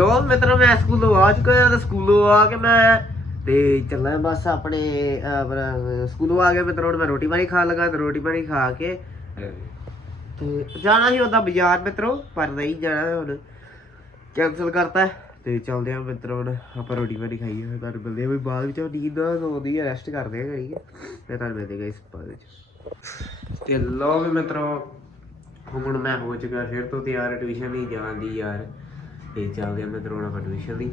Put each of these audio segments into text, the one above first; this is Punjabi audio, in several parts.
ਲੋ ਮਿੱਤਰੋ, ਮੈਂ ਸਕੂਲੋਂ ਆ ਚੁੱਕਾ ਹਾਂ ਤੇ ਸਕੂਲੋਂ ਆ ਕੇ ਮੈਂ ਤੇ ਚੱਲਾਂ ਬਸ ਆਪਣੇ ਆਪਣਾ ਸਕੂਲੋਂ ਆ ਕੇ ਮਿੱਤਰੋ, ਹੁਣ ਮੈਂ ਰੋਟੀ ਪਾਣੀ ਖਾਣ ਲੱਗਾ ਤੇ ਰੋਟੀ ਪਾਣੀ ਖਾ ਕੇ ਤੇ ਜਾਣਾ ਸੀ ਉਹਦਾ ਬਾਜ਼ਾਰ ਮਿੱਤਰੋ, ਪਰ ਨਹੀਂ ਜਾਣਾ ਹੁਣ। ਕੈਨਸਲ ਕਰਤਾ ਤੇ ਚੱਲਦੇ ਆ ਮਿੱਤਰੋ, ਹੁਣ ਆਪਾਂ ਰੋਟੀ ਪਾਣੀ ਖਾਈਏ, ਫਿਰ ਤੁਹਾਨੂੰ ਮਿਲਦੇ ਆ ਵੀ ਬਾਅਦ ਵਿੱਚ ਨੀਂਦ ਆਉਂਦੀ ਹੈ ਰੈਸਟ ਕਰਦੇ ਆ ਕਰੀਏ ਫਿਰ ਤੁਹਾਨੂੰ ਮਿਲਦੇ ਇਸ ਬਾਅਦ ਵਿੱਚ। ਤੇ ਲੋ ਵੀ ਮਿੱਤਰੋ, ਹੁਣ ਮੈਂ ਹੋ ਚੁੱਕਾ, ਫਿਰ ਤੋਂ ਤਿਆਰ, ਟਿਊਸ਼ਨ ਨਹੀਂ ਜਾਣ ਦੀ ਯਾਰ। ਤੇ ਚੱਲਦੇ ਆ ਮਿੱਤਰੋ ਹੁਣ ਆਪਾਂ ਟਿਊਸ਼ਨ ਦੀ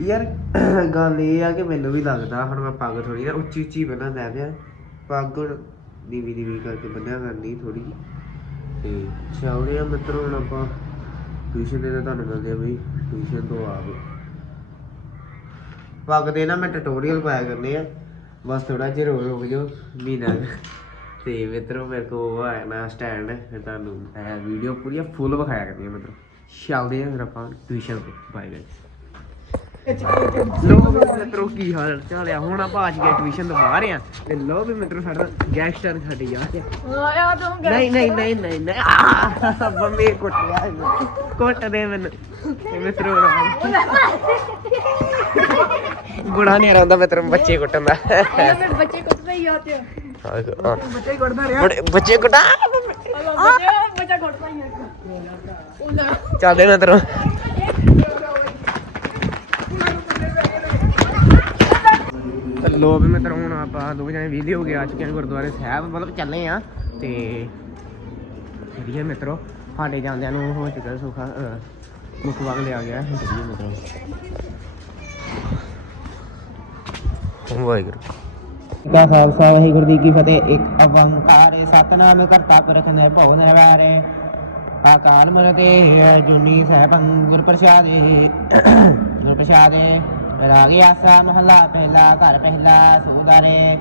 ਯਾਰ, ਗੱਲ ਇਹ ਆ ਕਿ ਮੈਨੂੰ ਵੀ ਲੱਗਦਾ ਹੁਣ ਮੈਂ ਪੱਗ ਥੋੜੀ ਨਾ ਉੱਚੀ ਉੱਚੀ ਬੰਨ੍ਹਣ ਲੈ ਪਿਆ। ਪੱਗ ਹੁਣ ਨੀਵੀਂ ਨੀਵੀਂ ਕਰਕੇ ਬੰਨਿਆ ਕਰਨੀ ਥੋੜੀ ਤੇ ਚੱਲਦੇ ਆ ਮਿੱਤਰੋ ਹੁਣ ਆਪਾਂ। ਟਿਊਸ਼ਨ ਦੇ ਤਾਂ ਤੁਹਾਨੂੰ ਮਿਲਦੇ ਆ ਬਈ ਟਿਊਸ਼ਨ ਤੋਂ ਆ ਕੇ ਪੱਗ ਦੇ ਨਾ ਮੈਂ ਟਿਊਟੋਰੀਅਲ ਪਾਇਆ ਕਰਨੇ ਆ। ਬਸ ਥੋੜਾ ਜਿਹਾ ਰੁਕ ਰੁਕ ਜਾਓ ਮਹੀਨਾ ਕੁ। ਤੇ ਮਿੱਤਰੋ, ਮੇਰੇ ਕੋ ਹੈ ਨਾ ਸਟੈਂਡ ਫਿਰ ਤੁਹਾਨੂੰ ਇਹ ਵੀਡੀਓ ਪੂਰੀ ਫੁੱਲ ਵਿਖਾਇਆ ਕਰਨੀ ਆ ਮਿੱਤਰੋ। ਚੱਲਦੇ ਆ ਫਿਰ ਆਪਾਂ ਟਿਊਸ਼ਨ ਤੇ ਬਾਏ ਗਾਇਸ ਲੋ ਵੀ ਮਿੱਤਰੋ ਕੀ ਹਾਲ ਚਾਲ ਆ। ਹੁਣ ਆਪਾਂ ਅੱਜ ਗਏ ਟਿਊਸ਼ਨ ਤੋਂ ਬਾਹਰ ਆ। ਤੇ ਲੋ ਵੀ ਮਿੱਤਰੋ ਸਾਡਾ ਗੈਂਗਸਟਰ ਸਾਡੀ ਆ। ਆਇਆ ਤੂੰ ਨਹੀਂ ਨਹੀਂ ਨਹੀਂ ਨਹੀਂ ਨਹੀਂ। ਆਹ, ਮੰਮੀ ਕੁੱਟਿਆ ਇਹਨੂੰ। ਕੁੱਟ ਦੇ ਮੈਨੂੰ। ਤੇ ਮਿੱਤਰੋ ਗੁਣਾ ਨਹੀਂ ਰਹਿੰਦਾ ਮਿੱਤਰ ਬੱਚੇ ਕੁੱਟਣ ਦਾ। ਬੱਚੇ ਕੁੱਟਦੇ ਹੀ ਆਤੇ ਬੱਚੇ ਕੁੱਟਦਾ ਰਿਹਾ। ਬੱਚੇ ਕੁੱਟਾ ਬੱਚੇ ਬੱਚਾ ਕੁੱਟਦਾ ਹੀ ਆ। ਚੱਲਦੇ ਮਿੱਤਰੋ ਲੋ ਵੀ ਮਿੱਤਰੋ ਹੁਣ ਆਪਾਂ ਦੋ ਜਣੇ ਵਿਹਲੇ ਹੋ ਗਏ ਆ ਚੁੱਕੇ ਹਾਂ ਗੁਰਦੁਆਰੇ ਸਾਹਿਬ, ਮਤਲਬ ਚੱਲੇ ਆ ਤੇ ਵਧੀਆ ਮਿੱਤਰੋ, ਸਾਡੇ ਜਾਂਦਿਆਂ ਨੂੰ ਹੋ ਚੁੱਕਾ ਸੁਖਾ ਮੁੱਖ ਵਗ ਲਿਆ ਗਿਆ ਵਧੀਆ ਮਿੱਤਰੋ। ਵਾਹਿਗੁਰੂ। ਦਾ ਖਾਲਸਾ, ਵਾਹਿਗੁਰੂ ਜੀ ਕੀ ਫਤਿਹ। ਇੱਕ ਓੰਕਾਰ ਸਤਨਾਮ ਕਰਤਾ ਪੁਰਖ ਨਿਰਭਉ ਨਿਰਵੈਰ ਆਕਾਰ ਮੂਰਤੇ ਜੁਨੀ ਸਹਿਬੰ ਗੁਰ ਪ੍ਰਸਾਦਿ ਗੁਰ ਪ੍ਰਸਾਦਿ ਰਾਗ ਆਸਾ ਮਹਲਾ ਪਹਿਲਾ, ਘਰ ਪਹਿਲਾ ਸੂਦਾਰੇ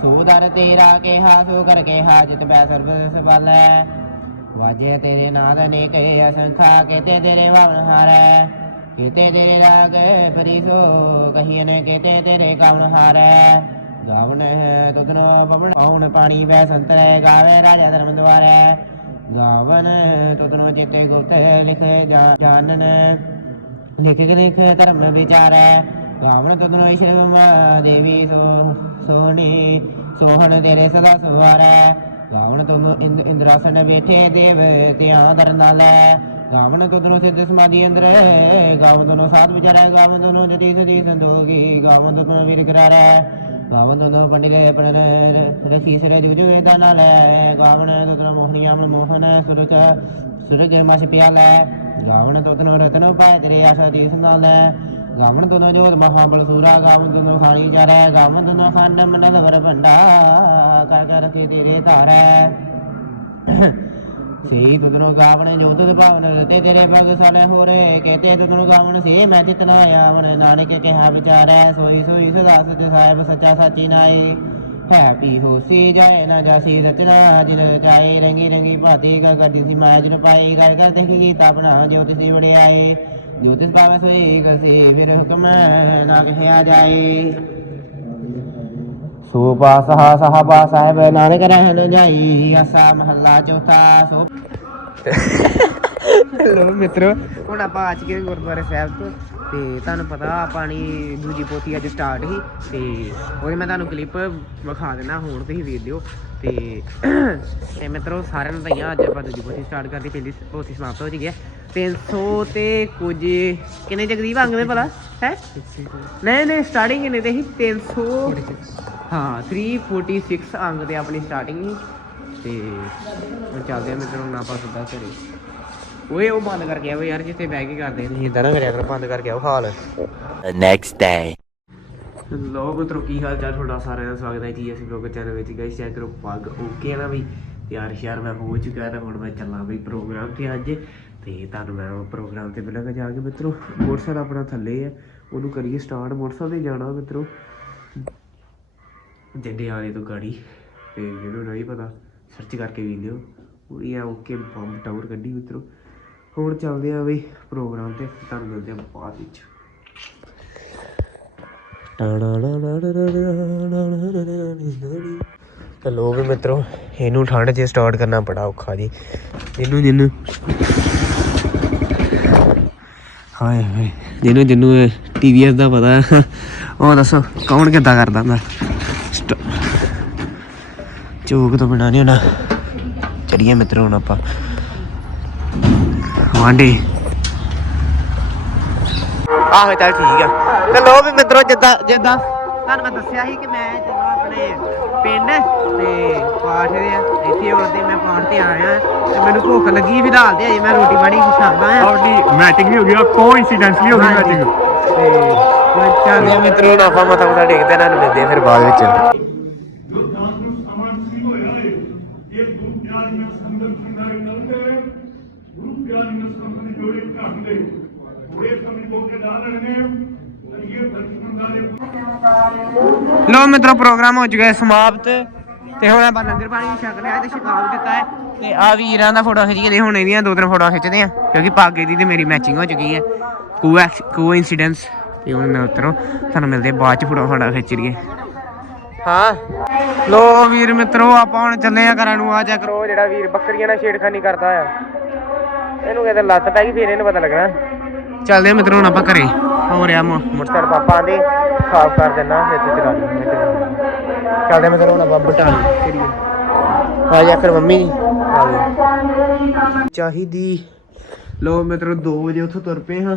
ਸੂਦਰ ਤੇਰਾ ਕੇਹਾ, ਸੋ ਕਰ ਕਿਹਾ, ਜਿਤ ਬੈ ਸਰਬ ਸਵਾਲੈ ਵਾਜੇ ਤੇਰੇ ਨਾਦ ਅਨੇਕ ਅਸੰਖਾ, ਕੀਤੇ ਤੇਰੇ ਵਾਵਨ ਹਾਰੈ ਕੀਤੇ ਤੇਰੇ ਰਾਗ ਫਰੀਸੋ ਕਹੀਏ ਨੇ ਕੀਤੇ ਤੇਰੇ ਕਵਨ ਹਾਰੈ ਗਾਵਨ ਹੈ ਤਦਨ ਪਵਨ, ਪਉਣ ਪਾਣੀ ਵੈ ਸੰਤਰੇ ਗਾਵੇ ਰਾਜਾ ਧਰਮ ਦੁਆਰੈ ਗਾਵਨ ਤਦਨ ਚਿਤੇ ਗੁਪਤ ਲਿਖੇ ਜਾ- ਜਾਣਨ। ਲਿਖ ਲਿਖ ਧਰਮ ਵਿਚਾਰੈ, ਗਾਵਨ ਤਦਨ ਈਸ਼ਰ ਬ੍ਰਹਮਾ ਦੇਵੀ ਸੋ, ਸੋਹਣੀ, ਸੋਹਣ ਤੇਰੇ ਸਦਾ ਸੁਵਾਰੈ। ਗਾਵਨ ਤਦਨ ਇੰਦ, ਇੰਦਰਾਸਨ ਬੈਠੇ ਦੇਵ, ਧਿਆਨ ਧਰਨ ਗਾਵਨ ਤਦਨ ਸਿੱਧ ਸਮਾਧੀ ਅੰਦਰ, ਗਾਵਨ ਤਦਨ ਸਾਧ ਵਿਚਾਰੈ, ਗਾਵਨ ਤਦਨ ਜਤੀ ਸਦੀ ਸੰਦੋਗੀ ਗਾਵਨ ਤਦਨ ਵੀਰ ਕਰਾਰੈ। ਗਾਵਨ ਤਦਨ ਪੰਡਿਤ ਪਣ ਰਖੀ ਸਰ ਜੁਗ ਜੁਗ ਦਾਨ ਲੈ ਗਾਵਨ ਤਦਨ ਮੋਹਨੀਆ ਮਨ ਮੋਹਨ ਸੁਰਜ ਸੁਰਗ ਮਸ ਪਿਆਲੈ ਗਾਵਨ ਤਦਨ ਰਤਨ ਪਾਇ ਤੇਰੇ ਆਸ਼ਾ ਦੀ ਸੰਗਾਲੈ ਗਾਵਨ ਤਦਨ ਜੋਤ ਮਹਾਬਲ ਸੂਰਾ ਗਾਵਨ ਸੀ ਤੁਧਨੋ ਗਾਵਣ ਜੋ ਤੁਧ ਭਾਵਨ ਰਤੇ ਤੇਰੇ ਭਗ ਸਾਲੇ ਹੋਰੇ। ਕਹਤੇ ਤੁਧਨੋ ਗਾਵਣ ਸੀ, ਮੈਂ ਚਿਤਨਾ ਆਵਣ। ਨਾਨਕ ਕਿਹਾ ਵਿਚਾਰੈ, ਸੋਈ ਸੋਈ ਸਦਾ ਸਚ ਸਾਹਿਬ, ਸੱਚਾ ਸਾਚੀ ਨਾਈ ਹੈ ਪੀ ਹੋਸੀ, ਜਾਏ ਨਾ ਜਾਸੀ ਰਚਨਾ, ਜਿਨ ਜਾਏ ਰੰਗੀ ਰੰਗੀ ਭਾਤੀ ਕਾ ਕਰਦੀ ਸੀ ਮਾਇਆ ਜਿਨ ਪਾਈ। ਕਰ ਕਰ ਦੇਖੀ ਕੀਤਾ ਬਣਾ ਜੋ ਤਿਸੀ ਵੜਿਆਏ ਜੋ ਤਿਸ ਭਾਵ ਸੋਈ ਕਸੀ ਫਿਰ ਹੁਕਮ ਨਾ ਕਹਿਆ ਜਾਏ। ਸੋ ਪਾਸਾ ਸਹਾਬਾ ਸਾਹਿਬ ਨਾਨਕ ਰਹਿਣ ਜਾਈ ਅਸਾ ਮਹੱਲਾ ਚੌਥਾ ਸੋ ਹੈਲੋ ਮਿੱਤਰੋ। ਹੁਣ ਆਪਾਂ ਆ ਚੁੱਕੇ ਹਾਂ ਗੁਰਦੁਆਰੇ ਸਾਹਿਬ ਤੋਂ ਤੇ ਤੁਹਾਨੂੰ ਪਤਾ ਪਾਣੀ ਦੂਜੀ ਪੋਥੀ ਅੱਜ ਸਟਾਰਟ ਸੀ ਤੇ ਉਹਦੇ ਮੈਂ ਤੁਹਾਨੂੰ ਕਲਿੱਪ ਵਿਖਾ ਦੇਣਾ ਹੁਣ ਤੁਸੀਂ ਵੇਖ ਲਿਓ। ਤੇ ਤੇ ਮਿੱਤਰੋ ਸਾਰਿਆਂ ਨੂੰ ਦਈਆਂ ਅੱਜ ਆਪਾਂ ਦੂਜੀ ਪੋਥੀ ਸਟਾਰਟ ਕਰਤੀ ਪਹਿਲੀ ਪੋਥੀ ਸਮਾਪਤ ਹੋ ਚੁੱਕੀ ਹੈ। 300 ਤੇ ਕੁਝ ਕਿੰਨੇ ਜਗਦੀਪ ਅੰਗਵੇਂ ਭਲਾ? ਹੈ? ਨਹੀਂ ਨਹੀਂ ਸਟਾਰਟਿੰਗ ਕਿੰਨੇ ਤੇ ਸੀ? 300 ਹਾਂ 346 ਅੰਗ ਤੇ ਆਪਣੀ ਸਟਾਰਟਿੰਗ ਸੀ। ਤੇ ਹੁਣ ਚੱਲਦੇ ਆ ਮਿੱਤਰੋ ਹੁਣ ਆਪਾਂ ਸਿੱਧਾ ਘਰੇ। ਓਏ ਉਹ ਬੰਦ ਕਰਕੇ ਆਓ ਯਾਰ ਜਿੱਥੇ ਬਹਿ ਕੇ ਕਰਦੇ ਨਹੀਂ ਇਦਾਂ ਨਾ ਕਰਿਆ ਕਰੋ ਬੰਦ ਕਰਕੇ ਆਓ ਹਾਲ। The next day. ਲੋ ਮਿੱਤਰੋ ਕੀ ਹਾਲ ਚਾਲ ਤੁਹਾਡਾ? ਸਾਰਿਆਂ ਦਾ ਸਵਾਗਤ ਹੈ ਜੀ। ਅਸੀਂ ਬਲੌਗ ਚੈਨਲ ਵਿੱਚ ਗਾਇਸ ਚੈੱਕ ਕਰੋ ਪੱਗ ਓਕੇ ਨਾ ਵੀ। ਤਿਆਰ ਸ਼ਿਆਰ ਮੈਂ ਹੋ ਚੁੱਕਾ ਤੇ ਹੁਣ ਮੈਂ ਚੱਲਾਂ ਬਈ ਪ੍ਰੋਗਰਾਮ ਤੇ ਅੱਜ। ਤੇ ਤੁਹਾਨੂੰ ਮੈਂ ਪ੍ਰੋਗਰਾਮ ਤੇ ਮਿਲਾਂਗਾ ਜਾ ਕੇ ਮਿੱਤਰੋ। ਮੋਟਰਸਾਈਕਲ ਆਪਣਾ ਥੱਲੇ ਹੈ ਉਹਨੂੰ ਕਰੀਏ ਸਟਾਰਟ ਮੋਟਰਸਾਈਕਲ ਤੇ ਜਾਣਾ ਮਿੱਤਰੋ। ਜੱਡੇ ਵਾਲੇ ਤੋਂ ਗਾੜੀ। ਤੇ ਜਿਹਨੂੰ ਨਹੀਂ ਪਤਾ ਸਰਚ ਕਰਕੇ ਵੀ ਲਿਓ। ਪੂਰੀ ਆ ਓਕੇ ਬੰਬ ਟਾਵਰ ਕੱਢੀ ਮਿੱਤਰੋ। ਹੁਣ ਚੱਲਦੇ ਆ ਬਈ ਪ੍ਰੋਗਰਾਮ ਤੇ। ਤੁਹਾਨੂੰ ਮਿਲਦੇ ਆ ਬਾਅਦ ਵਿੱਚ। ਤੇ ਲੋ ਵੀ ਮਿੱਤਰੋ, ਇਹਨੂੰ ਠੰਡ 'ਚ ਸਟਾਰਟ ਕਰਨਾ ਬੜਾ ਔਖਾ ਜੀ। ਇਹਨੂੰ ਜਿਹਨੂੰ ਹਾਏ ਹਾਏ ਜਿਹਨੂੰ ਜਿਹਨੂੰ ਟੀਵੀਐਸ ਦਾ ਪਤਾ ਉਹ ਦੱਸੋ, ਕੌਣ ਕਿੱਦਾਂ ਕਰਦਾ ਹੁੰਦਾ? ਸਟ- ਚੋਕ ਤੋਂ ਬਿਨਾ ਨਹੀਂ ਹੋਣਾ। ਚੜੀਏ ਮਿੱਤਰੋ ਹੁਣ ਆਪਾਂ। ਵਾਂਡੇ ਆਹੋ ਚੱਲ ਠੀਕ ਆ। ਤੇ ਲੋ ਵੀ ਮਿੱਤਰੋ ਜਿੱਦਾਂ ਜਿੱਦਾਂ ਤੁਹਾਨੂੰ ਮੈਂ ਦੱਸਿਆ ਸੀ ਕਿ ਮੈਂ ਜਦੋਂ ਆਪਣੇ ਪਿੰਡ ਤੇ ਪਾਠ ਦੇ ਆ ਇੱਥੇ ਹੁਣ ਤੇ ਮੈਂ ਪਾਠ ਤੇ ਆਇਆ ਤੇ ਮੈਨੂੰ ਭੁੱਖ ਲੱਗੀ ਫਿਲਹਾਲ ਤੇ ਅਜੇ ਮੈਂ ਰੋਟੀ ਪਾਣੀ ਖਾਂਦਾ ਆ। ਆਪਣੀ ਮੈਚਿੰਗ ਵੀ ਹੋ ਗਈ ਕੋਇਨਸੀਡੈਂਟਲੀ ਹੋ ਗਈ ਮੈਚਿੰਗ ਤੇ ਮੈਂ ਚੱਲਦੇ ਆ ਮਿੱਤਰੋ ਹੁਣ ਆਪਾਂ ਮੱਥਾ ਮੁੱਥਾ ਟੇਕਦੇ ਨਾਲ ਮਿਲਦੇ ਆ ਫਿਰ ਬਾਅਦ ਵਿੱਚ। ਨੂੰ ਪਿਆਰ ਨਾਲ ਗੁਰੂ ਪਿਆਰ ਨਾਲ ਜੋੜੇ ਸਮੇਂ ਲੋ ਮਿੱਤਰੋ, ਪ੍ਰੋਗਰਾਮ ਹੋ ਚੁੱਕਾ ਸਮਾਪਤ। ਤੇ ਹੁਣ ਆਪਾਂ ਲੰਗਰ ਪਾਣੀ ਵੀ ਛਕ ਲਿਆ ਤੇ ਛਕਾਵ ਦਿੱਤਾ ਹੈ। ਤੇ ਆ ਵੀਰਾਂ ਦਾ ਫੋਟੋ ਖਿੱਚ ਕੇ ਹੁਣ ਇਹਦੀਆਂ ਦੋ ਤਿੰਨ ਫੋਟੋਆਂ ਖਿੱਚਦੇ ਆ ਕਿਉਂਕਿ ਪਾਗੇ ਦੀ ਤੇ ਮੇਰੀ ਮੈਚਿੰਗ ਹੋ ਚੁੱਕੀ ਹੈ। ਕੋ ਕੋ ਇਨਸੀਡੈਂਸ ਤੇ ਹੁਣ ਮੈਂ ਉਤਰੋ, ਤੁਹਾਨੂੰ ਮਿਲਦੇ ਬਾਅਦ ਚ ਫੋਟੋ ਫੋਟੋ ਖਿੱਚ ਲਈਏ। ਹਾਂ। ਲੋ ਵੀਰ ਮਿੱਤਰੋ, ਆਪਾਂ ਹੁਣ ਚੱਲੇ ਆ ਘਰਾਂ ਨੂੰ ਆ ਚੈੱਕ ਕਰੋ ਜਿਹੜਾ ਵੀਰ ਬੱਕਰੀਆਂ ਨਾਲ ਛੇੜਖਾਨੀ ਕਰਦਾ ਆ। ਇਹਨੂੰ ਕਿਤੇ ਲੱਤ ਪੈ ਗਈ, ਫਿਰ ਇਹਨੂੰ ਪਤਾ ਲੱਗਣਾ। ਚੱਲਦੇ ਆ ਮਿੱਤਰੋ, ਹੁਣ ਆਪਾਂ ਘਰੇ। ਹੋ ਰਿਹਾ ਮੋਟਰਸਾਈਕਲ ਪਾਪਾ ਆਂਦੇ ਸਾਫ਼ ਕਰ ਦੇਣਾ ਫਿਰ ਤੇ ਚਲਾ ਲਈ ਚੱਲਦੇ ਆ ਮਿੱਤਰੋ, ਹੁਣ ਆਪਾਂ ਬਟਾਲੀ ਚਲੀਏ ਆ ਜਾ ਕਰ ਮੰਮੀ। ਜੀ ਆ ਗਏ। ਚਾਹੀਦੀ। ਲੋ ਮਿੱਤਰੋ 2 ਵਜੇ ਉੱਥੋਂ ਤੁਰ ਪਏ ਹਾਂ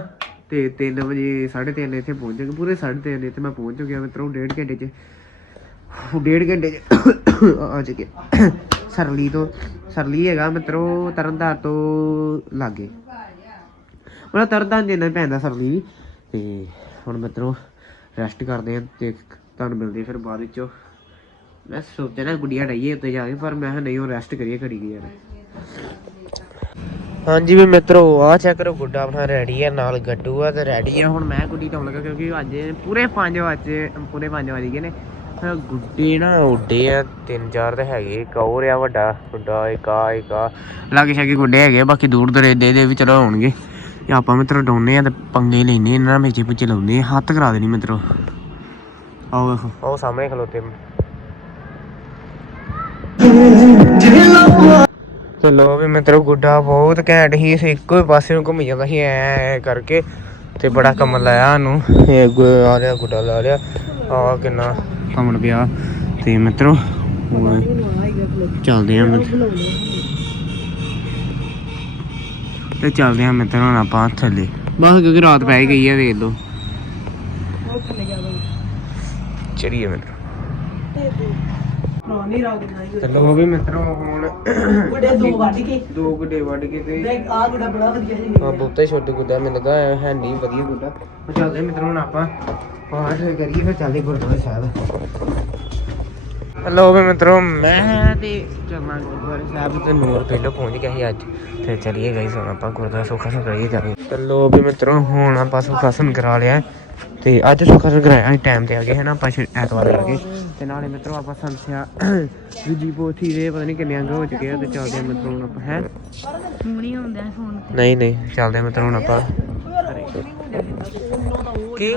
ਤੇ 3 ਵਜੇ 3:30 ਇੱਥੇ ਪਹੁੰਚ ਜਾਗੇ ਪੂਰੇ 3:30 ਇੱਥੇ ਮੈਂ ਪਹੁੰਚ ਗਿਆ ਮਿੱਤਰੋ, ਡੇਢ ਘੰਟੇ 'ਚ। ਡੇਢ ਘੰਟੇ 'ਚ ਆ ਚੁੱਕੇ। ਸਰਲੀ ਤੋਂ ਸਰਲੀ ਹੈਗਾ ਮਿੱਤਰੋ ਤਰਨਤਾਰ ਤੋਂ ਲਾਗੇ। ਉਹਨਾਂ ਤਰਨਤਾਰਨ ਜਿੰਨਾ ਪੈਂਦਾ ਸਰਦੀ ਵੀ। ਤੇ ਹੁਣ ਮਿੱਤਰੋ ਰੈਸਟ ਕਰਦੇ ਆ ਤੇ ਤੁਹਾਨੂੰ ਮਿਲਦੇ ਫਿਰ ਬਾਅਦ ਵਿੱਚੋਂ। ਮੈਂ ਸੋਚਿਆ ਨਾ ਗੁੱਡੀਆਂ ਡਾਈਏ ਉੱਤੇ ਜਾ ਕੇ ਪਰ ਮੈਂ ਕਿਹਾ ਨਹੀਂ ਉਹ ਰੈਸਟ ਕਰੀਏ ਘੜੀ ਕੁ ਯਾਰ। ਹਾਂਜੀ ਵੀ ਮਿੱਤਰੋ ਆ ਚੈੱਕ ਕਰੋ ਗੁੱਡਾ ਆਪਣਾ ਰੈਡੀ ਆ ਨਾਲ ਗੱਡੂ ਆ ਤੇ ਰੈਡੀ ਆ। ਹੁਣ ਮੈਂ ਗੁੱਡੀ ਟਾਉਣ ਲੱਗਾ ਕਿਉਂਕਿ ਅੱਜ ਪੂਰੇ 5 ਵਜੇ ਪੂਰੇ 5 ਵਜੇ ਗਏ ਨੇ। ਗੁੱਡੇ ਨਾ ਉੱਡੇ ਆ ਤਿੰਨ ਚਾਰ ਤੇ ਹੈਗੇ ਇੱਕ ਹੋਰ ਆ ਵੱਡਾ ਗੁੱਡਾ ਇੱਕ ਆ ਇੱਕ ਆ। ਲਾਗੇ ਛਾਗੇ ਗੁੱਡੇ ਹੈਗੇ ਆ, ਬਾਕੀ ਦੂਰ ਦਰੇ ਦੇ ਦੇ ਵੀ ਚਲੋ ਹੋਣਗੇ ਤੇ ਆਪਾਂ ਮਿੱਤਰੋ ਡਾਉਨੇ ਆ ਤੇ ਪੰਗੇ ਲੈਨੇ ਇਹਨਾਂ ਨਾਲ ਮੇਚੇ ਪੁੱਚੇ ਲਾਉਂਦੇ ਆ। ਹੱਥ ਕਰਾ ਦੇਣੀ ਮਿੱਤਰੋ। ਆਓ ਵੇਖੋ। ਉਹ ਸਾਹਮਣੇ ਖਲੋਤੇ ਤੇ ਲੋ ਵੀ ਮਿੱਤਰੋ ਗੁੱਡਾ ਬਹੁਤ ਘੈਂਟ ਹੀ ਇਸ ਇੱਕੋ ਹੀ ਪਾਸੇ ਨੂੰ ਘੁੰਮੀ ਜਾਂਦਾ ਸੀ ਐ ਕਰਕੇ। ਤੇ ਬੜਾ ਕੰਮ ਲਾਇਆ ਉਹਨੂੰ ਇਹ ਆ ਰਿਹਾ ਗੁੱਡਾ ਲਾ ਲਿਆ। ਆ ਕਿੰਨਾ ਕਮਣ ਪਿਆ। ਤੇ ਮਿੱਤਰੋ ਚੱਲਦੇ ਆ ਮਿੱਤਰ। ਤੇ ਚੱਲਦੇ ਆ ਮਿੱਤਰ ਹੁਣ ਆਪਾਂ ਥੱਲੇ। ਬਸ ਕਿਉਂਕਿ ਰਾਤ ਪੈ ਹੀ ਗਈ ਆ ਵੇਖ ਲਓ। ਚੜੀਏ ਮਿੱਤਰ। ਚਲੋ ਹੋ ਗਏ ਮਿੱਤਰੋ ਹੁਣ ਗੁੱਡੇ ਦੋ ਵੱਢ ਕੇ। ਦੋ ਗੁੱਡੇ ਵੱਢ ਕੇ ਤੇ ਆ ਗੁੱਡਾ ਬੜਾ ਵਧੀਆ ਸੀ। ਹਾਂ ਬਹੁਤਾ ਹੀ ਛੋਟਾ ਗੁੱਡਾ ਮੈਨੂੰ ਲੱਗਾ ਹੈ ਨਹੀਂ ਵਧੀਆ ਗੁੱਡਾ। ਚੱਲਦੇ ਮਿੱਤਰੋ ਹੁਣ ਆਪਾਂ ਪਾਠ ਕਰੀਏ ਫਿਰ ਚੱਲਦੇ ਗੁਰਦੁਆਰਾ ਸਾਹਿਬ। ਹਲੋ ਵੀ ਮਿੱਤਰੋ ਮੈਂ ਤੇ ਚੱਲਣਾ ਗੁਰਦੁਆਰਾ ਸਾਹਿਬ ਤੇ ਨੂਰ ਪਿੰਡ ਪਹੁੰਚ ਗਿਆ ਸੀ ਅੱਜ। ਤੇ ਚਲੀਏ ਗਈ ਹੁਣ ਆਪਾਂ ਗੁਰਦੁਆਰਾ ਸੁਖਾਸਨ ਕਰੀਏ ਜਾ ਕੇ ਚਲੋ ਵੀ ਮਿੱਤਰੋ ਹੁਣ ਆਪਾਂ ਸੁਖਾਸਨ ਕਰਾ ਲਿਆ ਤੇ ਅੱਜ ਸੁਖਾਸਨ ਕਰਾਇਆ ਅਸੀਂ ਟਾਈਮ ਤੇ ਆ ਗਏ ਹੈ ਨਾ ਆਪਾਂ ਐਤਵਾਰ ਆ ਗਏ। ਤੇ ਨਾਲੇ ਮਿੱਤਰੋ ਆਪਾਂ ਸੰਥਿਆ ਦੂਜੀ ਪੋਥੀ ਦੇ ਪਤਾ ਨਹੀਂ ਕਿੰਨੇ ਅੰਗ ਹੋ ਚੁੱਕੇ ਆ ਤੇ ਚੱਲਦੇ ਆ ਮਿੱਤਰੋ ਹੁਣ ਆਪਾਂ ਹੈ? ਨਹੀਂ ਹੁੰਦੇ ਫੋਨ ਨਹੀਂ ਨਹੀਂ ਚੱਲਦੇ ਆ ਮਿੱਤਰੋ ਹੁਣ ਆਪਾਂ। ਕੀ?